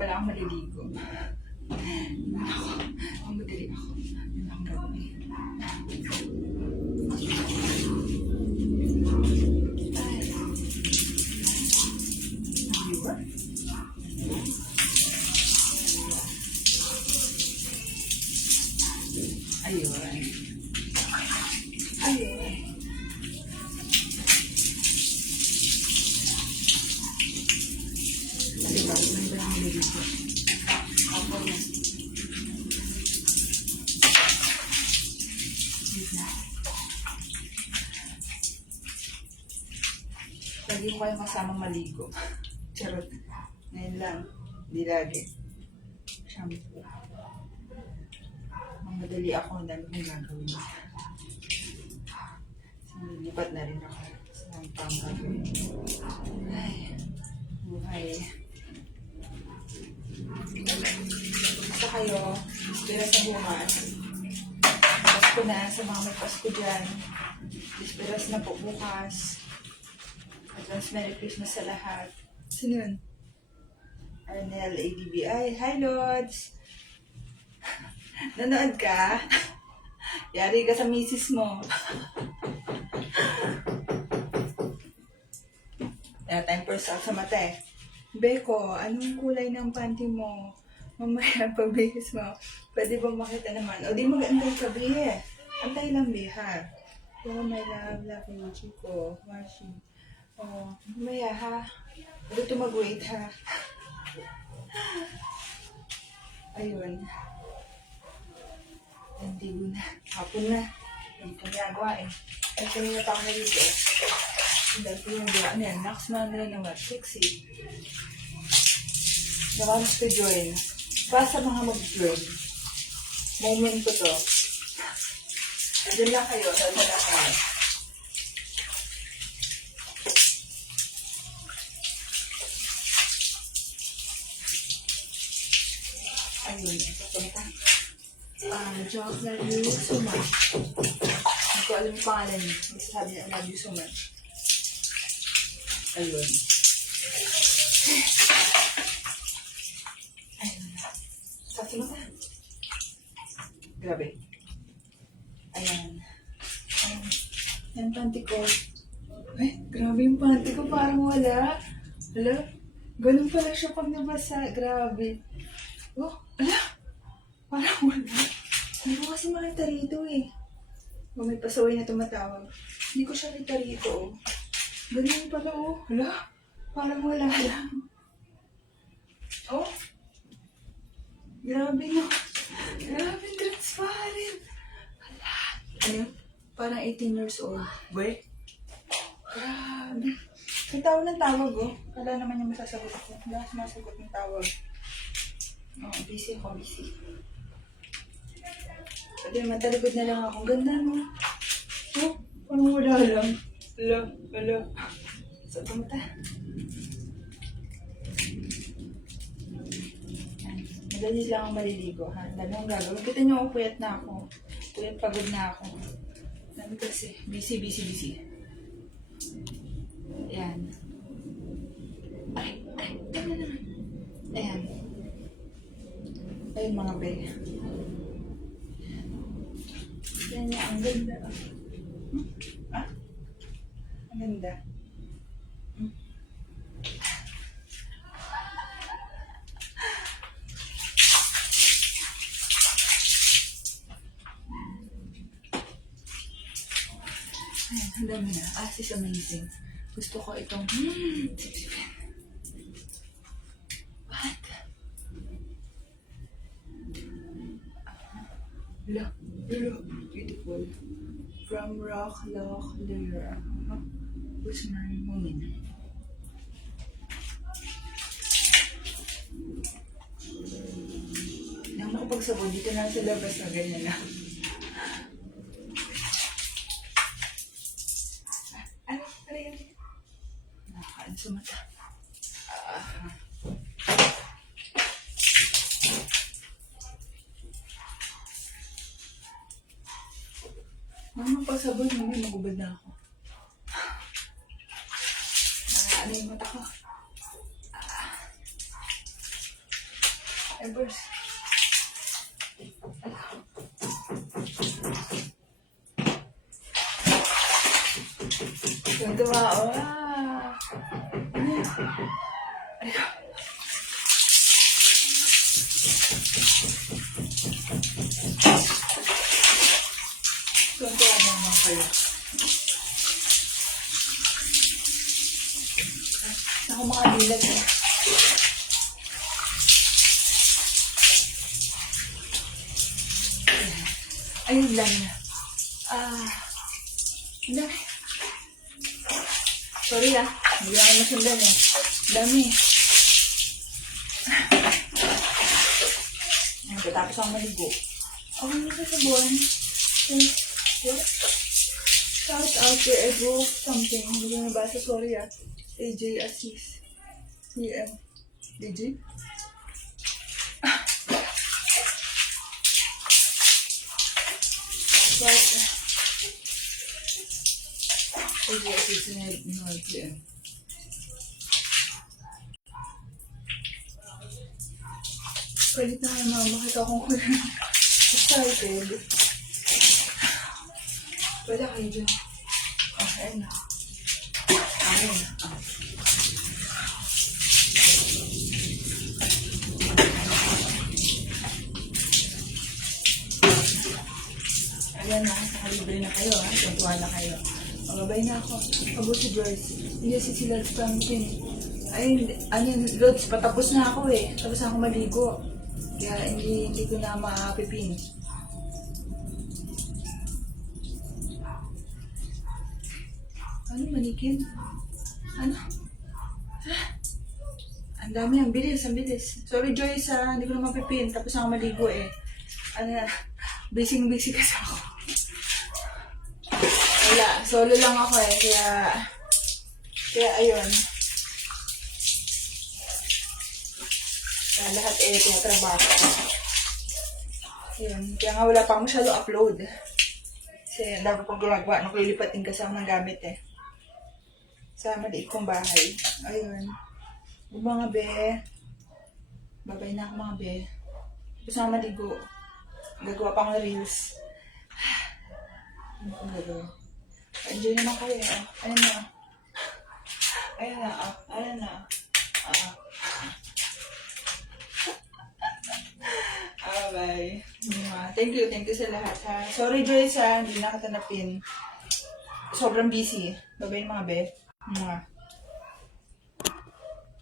pala ako maliligo. Ang madali ako. Yun ang gagawin. Ayun. Ayun. Diba? May ba yung nililigo? Ako na. Lagi ko kayo kasama maligo. Charot. Ngayon lang. Hindi lagi. Shampoo. Madali ako. Ang dami kong gagawin. Sinilipat na rin ako. Saan pang gagawin. Ay. Buhay. Basta kayo. Pira sa bukas. Pasko na. Sa mga may Pasko dyan. Piras na po bukas. Advance Merry Christmas sa lahat. Sino yun? Arnel ADBI. Hi, Lods! Nanood ka? Yari ka sa misis mo. Time for self sa mata eh. Beko, anong kulay ng panty mo? Mamaya pagbihis mo. Pwede ba makita naman? O di mag-antay ka, Bihe. Antay lang, Biha. Oh, my love, love you, Chico. Marcy. Oh, mamaya ha. Dito mag-wait ha. Ayun. Hindi mo na. Hapon na. Hindi ko nagawa eh. Ay, kanina pa ako na dito. Dahil ko yung gawa na yan. Next month na naman. Sexy. Nakamas ko join. Para sa mga mag-join. Moment ko to. Diyan lang kayo. Diyan lang kayo. Ayun. Ito pa. Joke na you so much. Hindi ko alam yung pangalan niya. Hindi sabi niya, I love you so much. Ayun. Ayun. Kasi mo na. Grabe. Ayan. Ayan. Yan panty ko. Ay, grabe yung panty ko. Parang wala. Hala? Ganun pala siya pag nabasa. Grabe. Oh, ala. Parang wala. Hindi ko kasi makita rito eh. O may pasaway na tumatawag. Hindi ko siya kita rito oh. Ganyan pala oh. Hala. Parang wala lang. Oh. Grabe no. Grabe transparent. Hala. Ano? Parang 18 years old. Wait. Grabe. May tawag ng tawag oh. Kala naman yung masasagot ko. Wala sumasagot ng tawag. Oh, busy ako, busy. Pwede matalikod na lang ako. Ganda, no? Oh, parang wala lang. Hala. So, pumunta. Madali lang ang maliligo, ha? Dami akong gagawin. Kita nyo, puyat na ako. Puyat, pagod na ako. Dami kasi. Busy. Ayan. Ay, tama naman. Ayan. Ayun mga bay. Yan niya, ang ganda. Ah? Ang ganda. Ayan, ang dami na. This is amazing. Gusto ko itong sipsipin. What? Look, beautiful. From Rock Lock Layer. Who's my woman? Nang makapagsabon, dito na sa labas na ganyan na. Ano yun? Nakakaan sa mata. Nang pagsabon, hindi magubad na ako. Ano yung mata ko? Embers. Yung tumao. Ano yan? Alika. Tuntuan naman kayo. Ako mga dilag eh. Ayun lang. Hindi. Sorry hindi ako masundan eh. Dami. Tapos ako maligo. Okay na sa buwan. Shout out to Edo something. Hindi ko nabasa. Sorry AJ Assis. CM. DJ? But, AJ Assis na CM. Palit na kayo mama. Bakit akong excited? Wala kayo dyan. Ayun na. Ayun na. Ayan na. Nakalibre na kayo Tuntuan na kayo. Magabay na ako. Abo si Joyce. Hindi si Lods something. Ayun. Lods, patapos na ako Tapos na ako maligo. Kaya hindi ko na maapipin. Ano, manikin? Ano? Ang dami, ang bilis. Sorry Joyce hindi ko na mapipin. Tapos na ako maligo Ano na, busy kasi ako. Wala, solo lang ako Kaya ayun. Lahat tinatrabaho. Yun. Kaya nga wala pa akong masyado upload. Kasi dami pang ginagawa. Nakulilipat din kasi ako ng gamit sa maliit kong bahay. Ayun. Yung mga be. Babay na ako mga be. Tapos na maligo. Gagawa pa ako ng reels. Ano kong gagawa? Enjoy naman kayo. Ayan na. Ayan na. Bye. Thank you sa lahat Sorry Joyce hindi na katanapin. Sobrang busy. Bye-bye mga be.